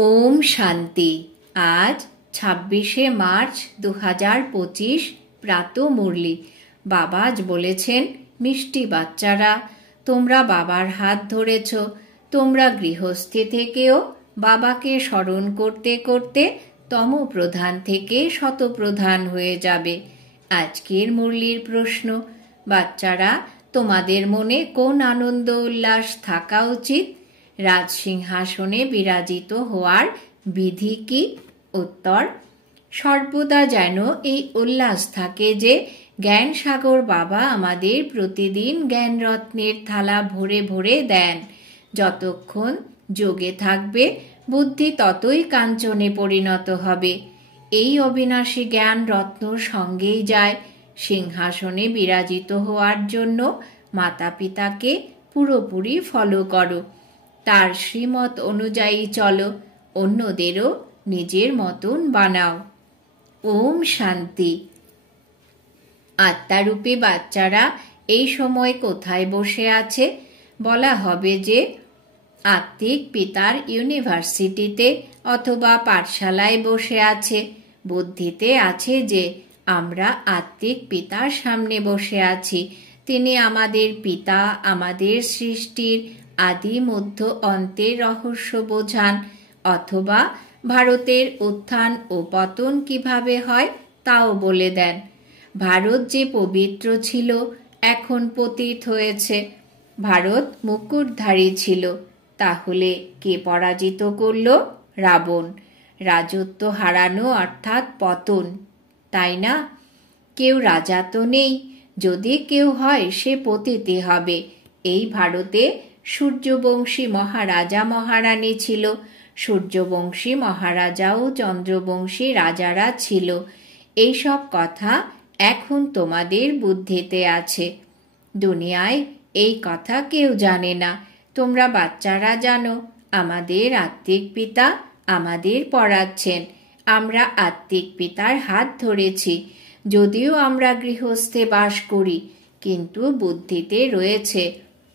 ওম শান্তি। আজ 26শে মার্চ 2025 প্রাত মুরলি। বাবা আজ বলেছেন, মিষ্টি বাচ্চারা, তোমরা বাবার হাত ধরেছ। তোমরা গৃহস্থী থেকেও বাবাকে স্মরণ করতে করতে তমপ্রধান থেকে শতপ্রধান হয়ে যাবে। আজকের মুরলির প্রশ্ন, বাচ্চারা, তোমাদের মনে কোন আনন্দ উল্লাস থাকা উচিত? রাজসিংহাসনে বিরাজিত হওয়ার বিধি কি? উত্তর, সর্বদা যেন এই উল্লাস থাকে যে জ্ঞান সাগর বাবা আমাদের প্রতিদিন জ্ঞান রত্নের থালা ভরে ভরে দেন। যতক্ষণ যোগে থাকবে বুদ্ধি ততই কাঞ্চনে পরিণত হবে। এই অবিনাশী জ্ঞান রত্ন সঙ্গেই যায়। সিংহাসনে বিরাজিত হওয়ার জন্য মাতা পিতাকে পুরোপুরি ফলো করো, তার শ্রীমত অনুযায়ী চলো, অন্যদেরও নিজের মতন বানাও। ওম শান্তি। আত্মারূপী বাচ্চারা এই সময় কোথায় বসে আছে? বলা হবে যে আত্মিক পিতার ইউনিভার্সিটিতে অথবা পাঠশালায় বসে আছে। বুদ্ধিতে আছে যে আমরা আত্মিক পিতার সামনে বসে আছি। তিনি আমাদের পিতা, আমাদের সৃষ্টির আদি মধ্য অন্তের রহস্য বোঝান, অথবা ভারতের উত্থান ও পতন কিভাবে হয় তাও বলে দেন। ভারত যে পবিত্র ছিল এখন পতিত হয়েছে। ভারত মুকুটধারী ছিল, তাহলে কে পরাজিত করল? রাবণ। রাজত্ব হারানো অর্থাৎ পতন, তাই না? কেউ রাজা তো নেই। যদি কেউ হয় সে পতিতই হবে। এই ভারতে সূর্যবংশী মহারাজা মহারানী ছিল। সূর্যবংশী মহারাজা ও চন্দ্রবংশী রাজারা ছিল। এইসব কথা এখন তোমাদের বুদ্ধিতে আছে। দুনিয়ায় এই কথা কেউ জানে না। তোমরা বাচ্চারা জানো, আমাদের আত্মিক পিতা আমাদের পড়াচ্ছেন। আমরা আত্মিক পিতার হাত ধরেছি। যদিও আমরা গৃহস্থে বাস করি, কিন্তু বুদ্ধিতে রয়েছে।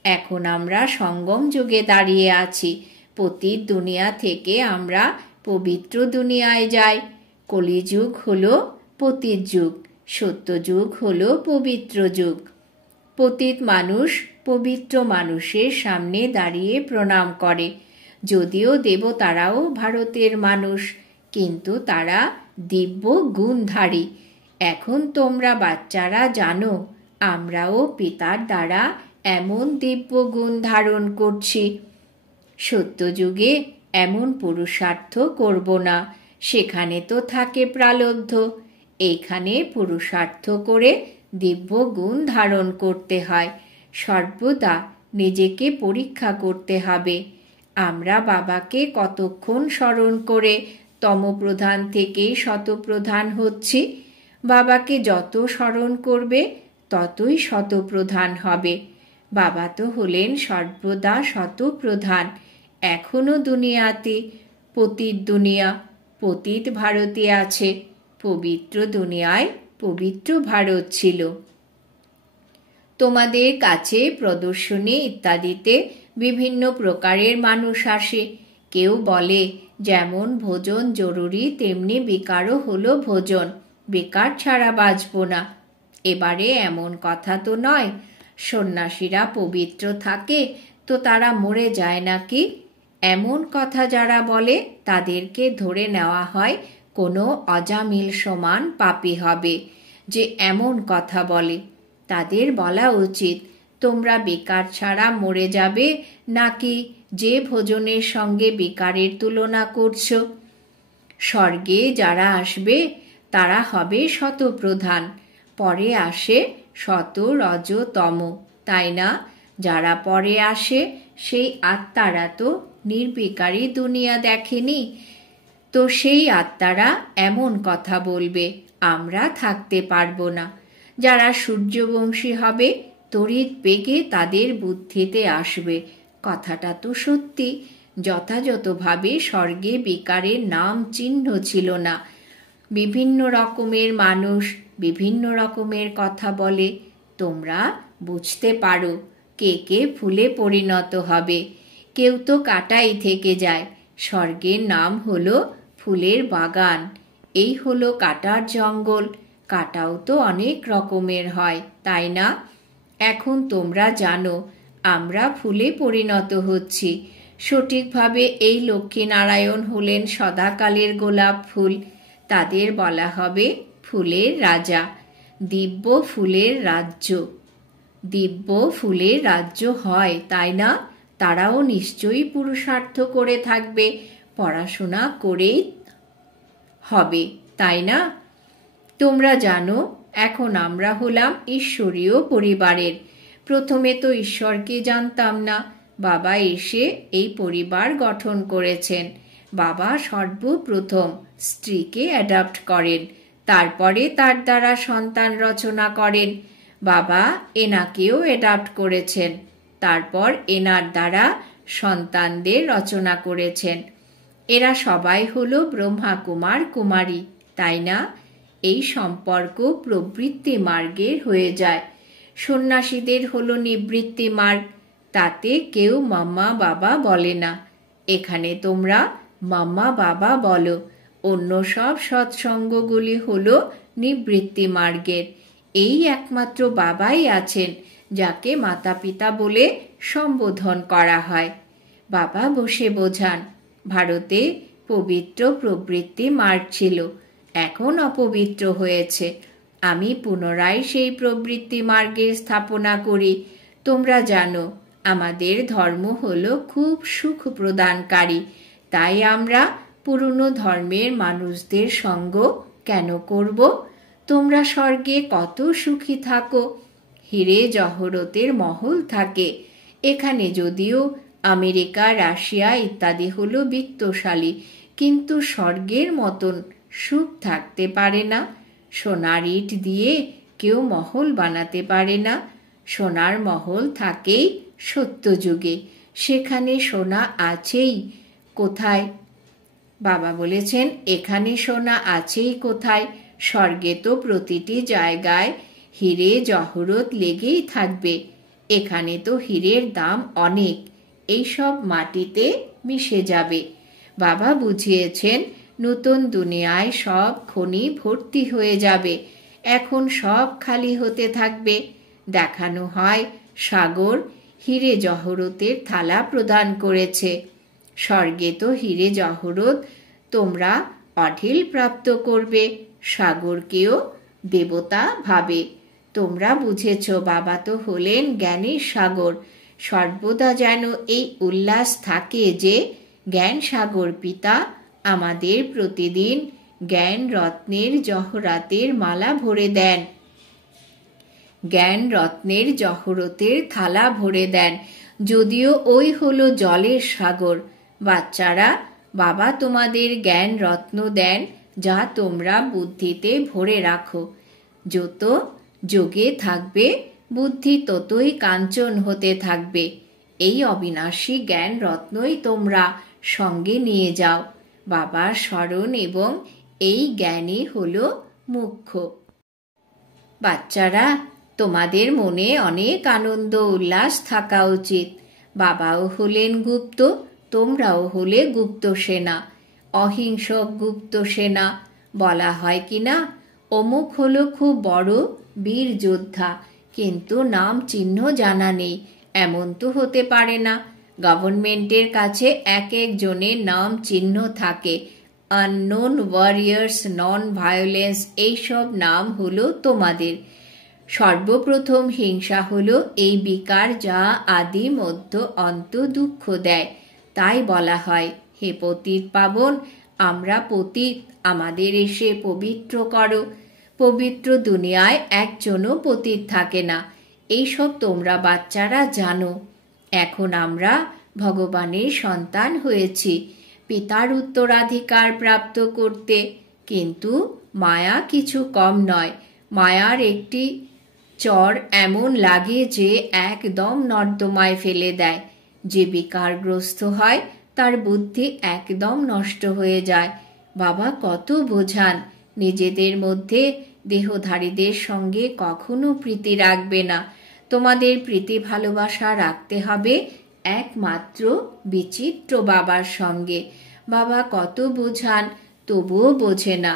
এখন আমরা সঙ্গম যুগে দাঁড়িয়ে আছি। পতিত দুনিয়া থেকে আমরা পবিত্র দুনিয়ায় যাই। কলিযুগ হলো পতিত যুগ, সত্যযুগ হলো পবিত্র যুগ। পতিত মানুষ পবিত্র মানুষের সামনে দাঁড়িয়ে প্রণাম করে। যদিও দেবতারাও ভারতের মানুষ, কিন্তু তারা দিব্য গুণধারী। এখন তোমরা বাচ্চারা জানো, আমরাও পিতার দ্বারা এমন দিব্য গুণ ধারণ করছি। সত্যযুগে এমন পুরুষার্থ করব না, সেখানে তো থাকে প্রালব্ধ। এইখানে পুরুষার্থ করে দিব্য গুণ ধারণ করতে হয়। সর্বদা নিজেকে পরীক্ষা করতে হবে। আমরা বাবাকে কতক্ষণ স্মরণ করে তমপ্রধান থেকে শতপ্রধান হচ্ছি। বাবাকে যত স্মরণ করবে ততই শতপ্রধান হবে। বাবা তো হলেন সর্বদা শতপ্রধান। এখনো দুনিয়াতে পতিত দুনিয়া, পতিত ভারতে আছে। পবিত্র দুনিয়ায় পবিত্র ভারত ছিল। তোমাদের কাছে প্রদর্শনী ইত্যাদিতে বিভিন্ন প্রকারের মানুষ আসে। কেউ বলে, যেমন ভোজন জরুরি তেমনি বিকারও হলো ভোজন। বেকার ছাড়া বাঁচব না। এবারে এমন কথা তো নয়। সন্ন্যাসীরা পবিত্র থাকে তো তারা মরে যায় নাকি? এমন কথা যারা বলে তাদেরকে ধরে নেওয়া হয় কোনো অজামিল সমান পাপী হবে যে এমন কথা বলে। তাদের বলা উচিত, তোমরা বেকার ছাড়া মরে যাবে নাকি যে ভোজনের সঙ্গে বেকারের তুলনা করছো? স্বর্গে যারা আসবে তারা হবে শতপ্রধান। পরে আসে শত রজ তম, তাই না? যারা পরে আসে সেই আত্মারা তো নির্বিকারী দুনিয়া দেখেনি। তো সেই আত্মারা এমন কথা বলবে, আমরা থাকতে পারবো না। যারা সূর্যবংশী হবে তড়িৎ বেগে তাদের বুদ্ধিতে আসবে, কথাটা তো সত্যি। যথাযথভাবে স্বর্গে বিকারের নাম চিহ্ন ছিল না। বিভিন্ন রকমের মানুষ বিভিন্ন রকমের কথা বলে। তোমরা বুঝতে পারো কে কে ফুলে পরিণত হবে। কেউ তো কাটাই থেকে যায়, স্বর্গের নাম হলো ফুলের বাগান। এই হলো কাটার জঙ্গল। কাটাও তো অনেক রকমের হয়, তাই না? এখন তোমরা জানো আমরা ফুলে পরিণত হচ্ছি। সঠিকভাবে এই লক্ষ্মীনারায়ণ হলেন সদাকালের গোলাপ ফুল। তাদের বলা হবে ফুলের রাজা। দিব্য ফুলের রাজ্য। দিব্য ফুলের রাজ্য হয়, তাই না? তারাও নিশ্চয়ই পুরুষার্থ করে থাকবে, পড়াশোনা করেই হবে, তাই না? তোমরা জানো এখন আমরা হলাম ঈশ্বরীয় পরিবারের। প্রথমে তো ঈশ্বরকে জানতাম না। বাবা এসে এই পরিবার গঠন করেছেন। বাবা সর্বপ্রথম স্ত্রীকে অ্যাডাপ্ট করেন, তারপরে তার দ্বারা সন্তান রচনা করেন। বাবা এনাকেও অ্যাডাপ্ট করেছেন, তারপর এনার দ্বারা সন্তানদের রচনা করেছেন। এরা সবাই হলো ব্রহ্মা কুমার কুমারী, তাই না? এই সম্পর্ক প্রবৃত্তি মার্গের হয়ে যায়। সন্ন্যাসীদের হলো নিবৃত্তি মার্গ। তাতে কেউ মাম্মা বাবা বলে না। এখানে তোমরা মাম্মা বাবা বলো। অন্য সব সৎসঙ্গগুলি হলো নিবৃত্তি মার্গের। এই একমাত্র বাবাই আছেন যাকে মাতা পিতা বলে সম্বোধন করা হয়। বাবা বসে বোঝান। ভারতে পবিত্র প্রবৃত্তি মার্গ ছিল, এখন অপবিত্র হয়েছে। আমি পুনরায় সেই প্রবৃত্তি মার্গের স্থাপনা করি। তোমরা জানো আমাদের ধর্ম হলো খুব সুখ প্রদানকারী, তাই আমরা পুরনো ধর্মের মানুষদের সঙ্গ কেন করব? তোমরা স্বর্গে কত সুখী থাকো, হিরে জহরতের মহল থাকে। এখানে যদিও আমেরিকা, রাশিয়া ইত্যাদি হলো বিত্তশালী, কিন্তু স্বর্গের মতন সুখ থাকতে পারে না। সোনার ইট দিয়ে কেউ মহল বানাতে পারে না। সোনার মহল থাকেই সত্যযুগে, সেখানে সোনা আছেই কোথায়? বাবা বলেছেন এখানে সোনা আছেই কোথায়? স্বর্গে তো প্রতিটি জায়গায় হিরে জহরত লেগেই থাকবে। এখানে তো হীরের দাম অনেক, এইসব মাটিতে মিশে যাবে। বাবা বুঝিয়েছেন নতুন দুনিয়ায় সব খনি ভর্তি হয়ে যাবে, এখন সব খালি হতে থাকবে। দেখানো হয় সাগর হিরে জহরতের থালা প্রদান করেছে। স্বর্গে তো হিরে জহরত তোমরা অঢেল প্রাপ্ত করবে, সাগরকেও দেবতা ভাবে। তোমরা বুঝেছ বাবা তো হলেন জ্ঞানের সাগর। সর্বদা যেন এই উল্লাস থাকে যে জ্ঞান সাগর পিতা আমাদের প্রতিদিন জ্ঞান রত্নের জহরাতের মালা ভরে দেন, জ্ঞান রত্নের জহরতের থালা ভরে দেন। যদিও ওই হলো জলের সাগর। বাচ্চারা, বাবা তোমাদের জ্ঞান রত্ন দেন যা তোমরা বুদ্ধিতে ভরে রাখো। যত যোগে থাকবে বুদ্ধি ততই কাঞ্চন হতে থাকবে। এই অবিনাশী জ্ঞান রত্নই তোমরা সঙ্গে নিয়ে যাও। বাবার স্মরণ এবং এই জ্ঞানই হলো মুখ্য। বাচ্চারা, তোমাদের মনে অনেক আনন্দ উল্লাস থাকা উচিত। বাবাও হলেন গুপ্ত, তোমরাও হলে গুপ্ত সেনা, অহিংসক গুপ্ত সেনা। বলা হয় কিনা অমুক হলো খুব বড় বীর যোদ্ধা, কিন্তু নাম চিহ্ন জানা নেই। এমন তো হতে পারে না। গভর্নমেন্টের কাছে এক একজনের নাম চিহ্ন থাকে। আননোন ওয়ারিয়ার্স, নন ভায়োলেন্স, এইসব নাম হলো তোমাদের। সর্বপ্রথম হিংসা হলো এই বিকার যা আদি মধ্য অন্ত দুঃখ দেয়। তাই বলা হয় হে পতিত পাবন, আমরা পতিত, আমাদের এসে পবিত্র করো। পবিত্র দুনিয়ায় একজনও পতিত থাকে না, এইসব তোমরা বাচ্চারা জানো। এখন আমরা ভগবানের সন্তান হয়েছি পিতার উত্তরাধিকার প্রাপ্ত করতে, কিন্তু মায়া কিছু কম নয়। মায়ার একটি চর এমন লাগে যে একদম নর্দমায় ফেলে দেয়। যে বিকারগ্রস্ত হয় তার বুদ্ধি একদম নষ্ট হয়ে যায়। বাবা কত বোঝান, নিজেদের মধ্যে দেহধারীদের সঙ্গে কখনো প্রীতি রাখবে না। তোমাদের প্রীতি ভালোবাসা রাখতে হবে একমাত্র বিচিত্র বাবার সঙ্গে। বাবা কত বোঝান, তবুও বোঝে না।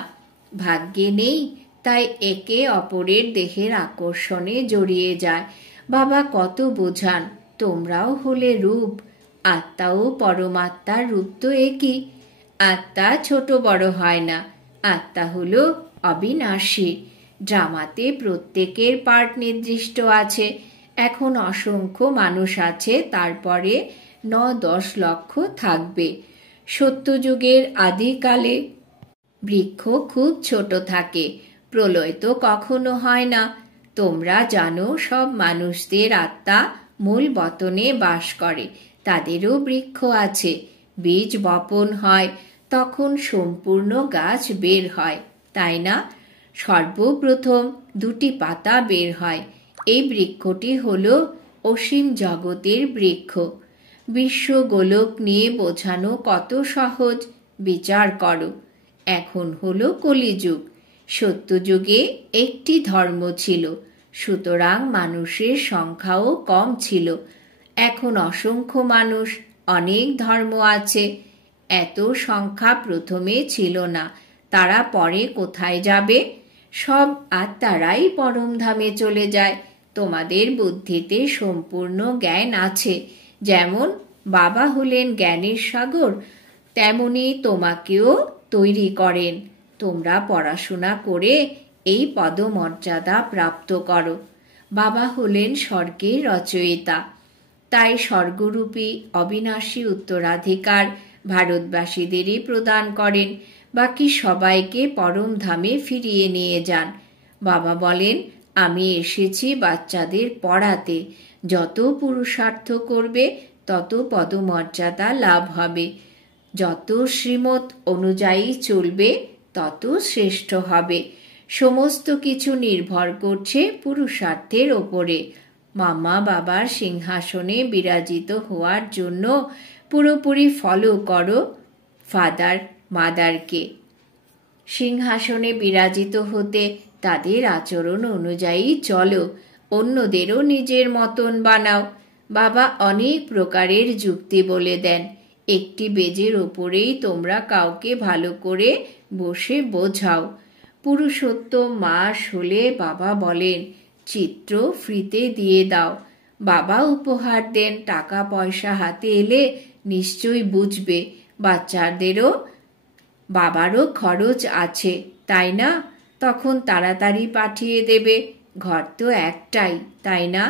ভাগ্যে নেই, তাই একে অপরের দেহের আকর্ষণে জড়িয়ে যায়। বাবা কত বোঝান, তোমরাও হলে রূপ, আত্মাও পরমাত্মার রূপ তো একই। আত্মা ছোট বড় হয় না, আত্মা হলো অবিনাশী। ড্রামাতে প্রত্যেকের পার্ট নির্দিষ্ট আছে। এখন অসংখ্য মানুষ আছে, তারপরে 9-10 লক্ষ থাকবে। সত্যযুগের আদিকালে বৃক্ষ খুব ছোট থাকে, প্রলয় তো কখনো হয় না। তোমরা জানো সব মানুষদের আত্মা মূল বতনে বাস করে, তাদেরও বৃক্ষ আছে। বীজ বপন হয়, তখন সম্পূর্ণ গাছ বের হয়, তাই না? সর্বপ্রথম 2টি পাতা বের হয়। এই বৃক্ষটি হলো অসীম জগতের বৃক্ষ। বিশ্ব গোলক নিয়ে বোঝানো কত সহজ, বিচার করো। এখন হলো কলিযুগ। সত্যযুগে একটি ধর্ম ছিল, সুতরাং মানুষের সংখ্যাও কম ছিল। এখন অসংখ্য মানুষ, অনেক ধর্ম আছে। এত সংখ্যা প্রথমে ছিল না, তারা পরে কোথায় যাবে? সব আত্মারাই পরমধামে চলে যায়। তোমাদের বুদ্ধিতে সম্পূর্ণ জ্ঞান আছে। যেমন বাবা হলেন জ্ঞানের সাগর, তেমনি তোমাকেও তৈরি করেন। তোমরা পড়াশোনা করে এই পদমর্যাদা প্রাপ্ত করো। বাবা হলেন স্বর্গের রচয়িতা, তাই স্বর্গরূপী অবিনাশী উত্তরাধিকার ভারতবাসীদেরই প্রদান করেন। বাকি সবাইকে পরমধামে ফিরিয়ে নিয়ে যান। বাবা বলেন, আমি এসেছি বাচ্চাদের পড়াতে। যত পুরুষার্থ করবে তত পদমর্যাদা লাভ হবে, যত শ্রীমত অনুযায়ী চলবে তত শ্রেষ্ঠ হবে। সমস্ত কিছু নির্ভর করছে পুরুষার্থের ওপরে। মাম্মা বাবার সিংহাসনে বিরাজিত হওয়ার জন্য পুরোপুরি ফলো করো ফাদার মাদারকে। সিংহাসনে বিরাজিত হতে তাদের আচরণ অনুযায়ী চলো, অন্যদেরও নিজের মতন বানাও। বাবা অনেক প্রকারের যুক্তি বলে দেন। একটি বেজের ওপরেই তোমরা কাউকে ভালো করে বসে বোঝাও। পুরুষোত্তম মাস হলে বাবা বলেন, চিত্র ফ্রিতে দিয়ে দাও। বাবা উপহার দেন, টাকা পয়সা হাতে এলে নিশ্চয়ই বুঝবে। বাচ্চাদেরও বাবারও খরচ আছে, তাই না? তখন তাড়াতাড়ি পাঠিয়ে দেবে। ঘর তো একটাই, তাই না?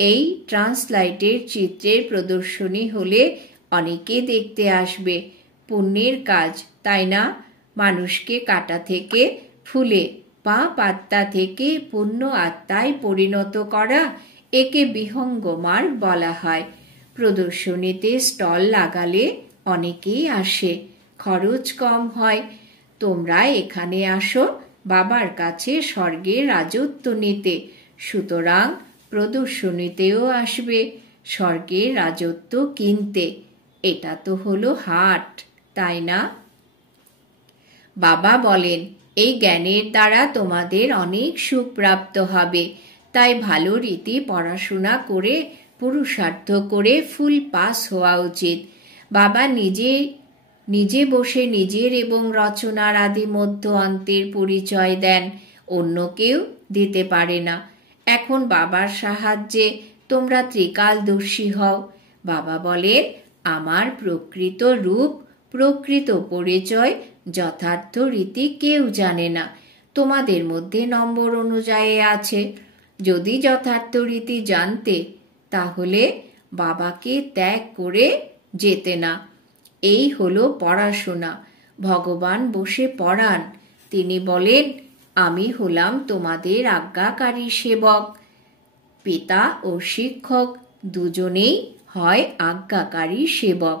এই ট্রান্সলাইটের চিত্রের প্রদর্শনী হলে অনেকে দেখতে আসবে। পুণ্যের কাজ, তাই না? মানুষকে কাটা থেকে ফুলে, পাপ আত্মা থেকে পুণ্য আত্মায় পরিণত করা, একে বিহঙ্গ মার্গ বলা হয়। প্রদর্শনীতে স্টল লাগালে অনেকেই আসে, খরচ কম হয়। তোমরা এখানে আসো বাবার কাছে স্বর্গের রাজত্ব নিতে, সুতরাং প্রদর্শনীতেও আসবে স্বর্গের রাজত্ব কিনতে। এটা তো হলো হাট, তাই না? বাবা বলেন, এই জ্ঞানের দ্বারা তোমাদের অনেক সুখ প্রাপ্ত হবে, তাই ভালো রীতি পড়াশোনা করে পুরুষার্থ করে ফুল পাস হওয়া উচিত। বাবা নিজে বসে নিজের এবং রচনার আদি মধ্য অন্তের পরিচয় দেন, অন্য কেউ দিতে পারে না। এখন বাবার সাহায্যে তোমরা ত্রিকালদর্শী হও। বাবা বলেন, আমার প্রকৃত রূপ, প্রকৃত পরিচয়, যথার্থ রীতি কেউ জানে না। তোমাদের মধ্যে নম্বর অনুযায়ী আছে। যদি যথার্থ রীতি জানতে, তাহলে বাবাকে ত্যাগ করে যেতে না। এই হলো পড়াশোনা। ভগবান বসে পড়ান। তিনি বলেন, আমি হলাম তোমাদের আজ্ঞাকারী সেবক। পিতা ও শিক্ষক দুজনেই হয় আজ্ঞাকারী সেবক।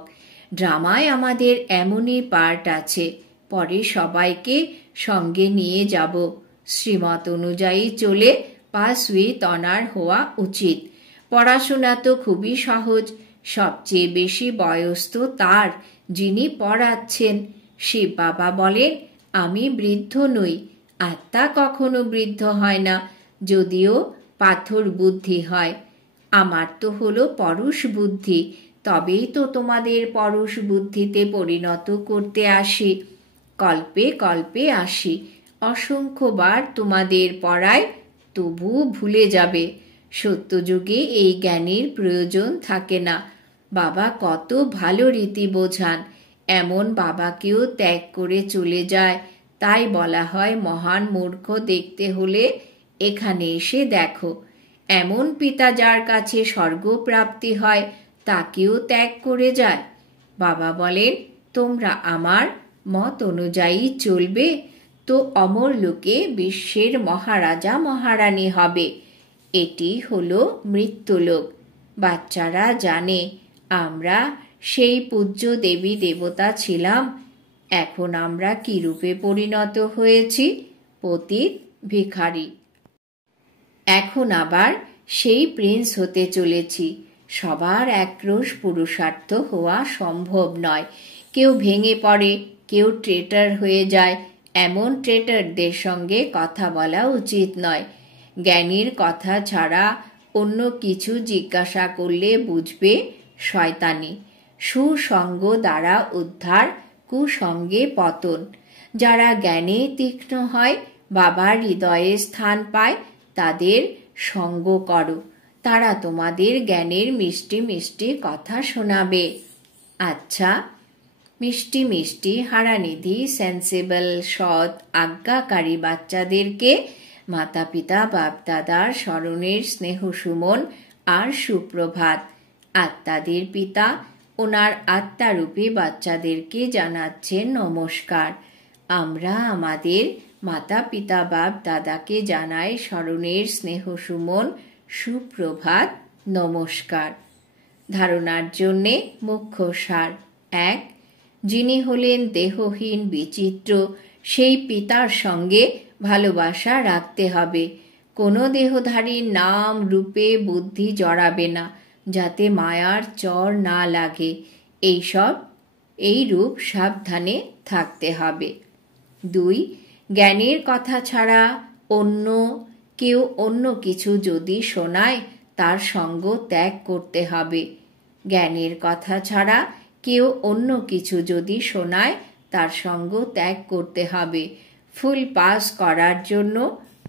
ড্রামায় আমাদের এমনই পার্ট আছে। পরে সবাইকে সঙ্গে নিয়ে যাব। শ্রীমত অনুযায়ী চলে পাস উইথ অনার হওয়া উচিত। পড়াশোনা তো খুবই সহজ। সবচেয়ে বেশি বয়স তো তার, যিনি পড়াচ্ছেন। শিব বাবা বলেন, আমি বৃদ্ধ নই। আত্মা কখনো বৃদ্ধ হয় না, যদিও পাথর বুদ্ধি হয়। আমার তো হলো পরশ বুদ্ধি, তবেই তো তোমাদের পরশ বুদ্ধিতে পরিণত করতে আসি। কল্পে কল্পে আসি, অসংখ্যবার তোমাদের পড়ায়, তবু ভুলে যাবে। সত্যযুগে এই জ্ঞানের প্রয়োজন থাকে না। বাবা কত ভালো রীতি বোঝান, এমন বাবাকেও ত্যাগ করে চলে যায়। তাই বলা হয় মহান মূর্খ দেখতে হলে এখানে এসে দেখো। এমন পিতা যার কাছে স্বর্গপ্রাপ্তি হয় তাকেও ত্যাগ করে যায়। বাবা বলেন, তোমরা আমার মত অনুযায়ী চলবে তো অমর লোকে বিশ্বের মহারাজা মহারানী হবে। এটি হলো মৃত্যুলোক। বাচ্চারা জানে আমরা সেই পূজ্য দেবী দেবতা ছিলাম, এখন আমরা কি রূপে পরিণত হয়েছি? পতিত ভিখারি। এখন আবার সেই প্রিন্স হতে চলেছি। সবার একরোষ পুরুষার্থ হওয়া সম্ভব নয়। কেউ ভেঙে পড়ে, কেউ ট্রেটার হয়ে যায়। এমন ট্রেটারদের সঙ্গে কথা বলা উচিত নয়। জ্ঞানীর কথা ছাড়া অন্য কিছু জিজ্ঞাসা করলে বুঝবে শয়তানি। সুসঙ্গ দ্বারা উদ্ধার, কুসঙ্গে পতন। যারা জ্ঞানে তীক্ষ্ণ হয়, বাবার হৃদয়ে স্থান পায়, তাদের সঙ্গ করো। তারা তোমাদের জ্ঞানের মিষ্টি মিষ্টি কথা শোনাবে। আচ্ছা, মিষ্টি মিষ্টি হারানিধি সেন্সিবল সৎ আজ্ঞাকারী বাচ্চাদেরকে মাতা পিতা বাপ দাদার স্মরণের স্নেহ সুমন আর সুপ্রভাত। আত্মাদের পিতা ওনার আত্মারূপী বাচ্চাদেরকে জানাচ্ছেন নমস্কার। আমরা আমাদের মাতা পিতা বাপ দাদাকে জানাই স্মরণের স্নেহ সুমন সুপ্রভাত নমস্কার। ধারণার জন্যে মুখ্য সার। 1. যিনি হলেন দেহহীন বিচিত্র, সেই পিতার সঙ্গে ভালোবাসা রাখতে হবে। কোনো দেহধারীর নাম রূপে বুদ্ধি জড়াবে না, যাতে মায়ার চর না লাগে। এই রূপ সাবধানে থাকতে হবে। 2. জ্ঞানের কথা ছাড়া কেউ অন্য কিছু যদি শোনায় তার সঙ্গ ত্যাগ করতে হবে। জ্ঞানের কথা ছাড়া কেউ অন্য কিছু যদি শোনায় তার সঙ্গ ত্যাগ করতে হবে। ফুল পাস করার জন্য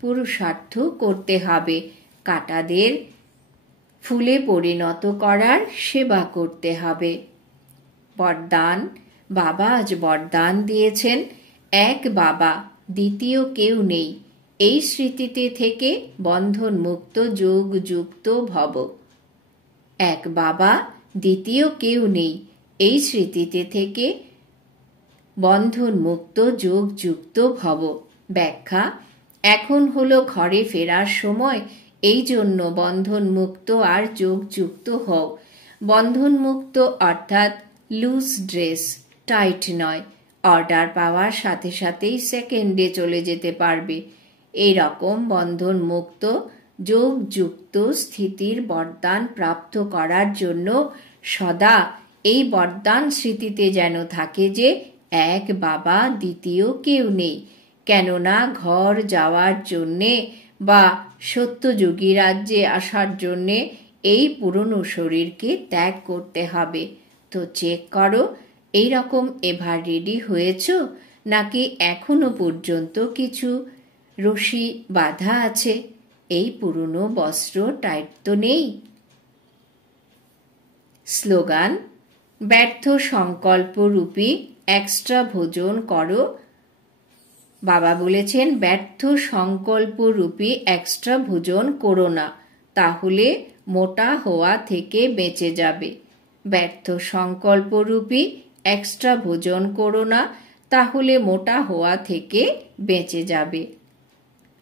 পুরুষার্থ করতে হবে। কাঁটাদের ফুলে পরিণত করার সেবা করতে হবে। বরদান। বাবা আজ বরদান দিয়েছেন, এক বাবা, দ্বিতীয় কেউ নেই। এই স্মৃতিতে থেকে বন্ধন মুক্ত যোগ যুক্ত ভব। এক বাবা, দ্বিতীয় কেউ নেই। এই স্মৃতিতে থেকে বন্ধন মুক্ত যোগ যুক্ত ভব। ব্যাখ্যা। এখন হলো ঘরে ফেরার সময়, এই জন্য বন্ধন মুক্ত আর যোগ যুক্ত হও। বন্ধন মুক্ত অর্থাৎ লুজ ড্রেস, টাইট নয়। অর্ডার পাওয়ার সাথে সাথেই সেকেন্ডে চলে যেতে পারবে। এই রকম বন্ধন মুক্ত যোগ যুক্ত স্থিতির বরদান প্রাপ্ত করার জন্য সদা এই বরদান স্মৃতিতে যেন থাকে যে এক বাবা, দ্বিতীয় কেউ নেই। কেননা ঘর যাওয়ার জন্যে বা সত্যযোগী রাজ্যে আসার জন্যে এই পুরনো শরীরকে ত্যাগ করতে হবে। তো চেক করো, এই রকম এভার রেডি হয়েছ, নাকি এখনো পর্যন্ত কিছু রশি বাঁধা আছে? এই পুরনো বস্ত্র টাইট তো নেই। স্লোগান। ব্যর্থ সংকল্প রূপী এক্সট্রা ভোজন করো। বাবা বলেছেন ব্যর্থ সংকল্প রূপী এক্সট্রা ভোজন করো না, তাহলে মোটা হওয়া থেকে বেঁচে যাবে। ব্যর্থ সংকল্প রূপী এক্সট্রা ভোজন করো না, তাহলে মোটা হওয়া থেকে বেঁচে যাবে।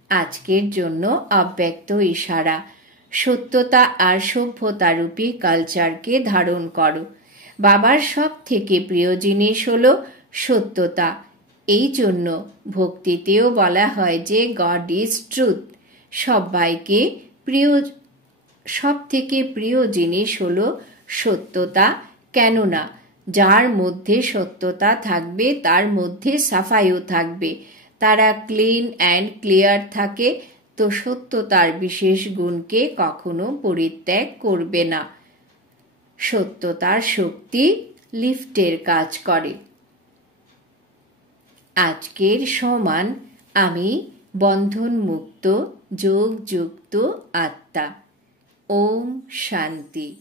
আজকের জন্য অব্যক্ত ইশারা। সত্যতা আর সভ্যতা রূপী কালচারকে ধারণ করো। বাবার সব থেকে প্রিয় জিনিস হলো সত্যতা। এই জন্য ভক্তিতেও বলা হয় যে গড ইজ ট্রুথ। সবাইকে সব থেকে প্রিয় জিনিস হলো সত্যতা। কেননা যার মধ্যে সত্যতা থাকবে তার মধ্যে সাফাইও থাকবে। তারা ক্লিন অ্যান্ড ক্লিয়ার থাকে, তো সত্যতার বিশেষ গুণকে কখনো পরিত্যাগ করবে না। সত্যতার শক্তি লিফটের কাজ করে। আজকের সমান আমি বন্ধনমুক্ত যোগযুক্ত আত্মা। ওম শান্তি।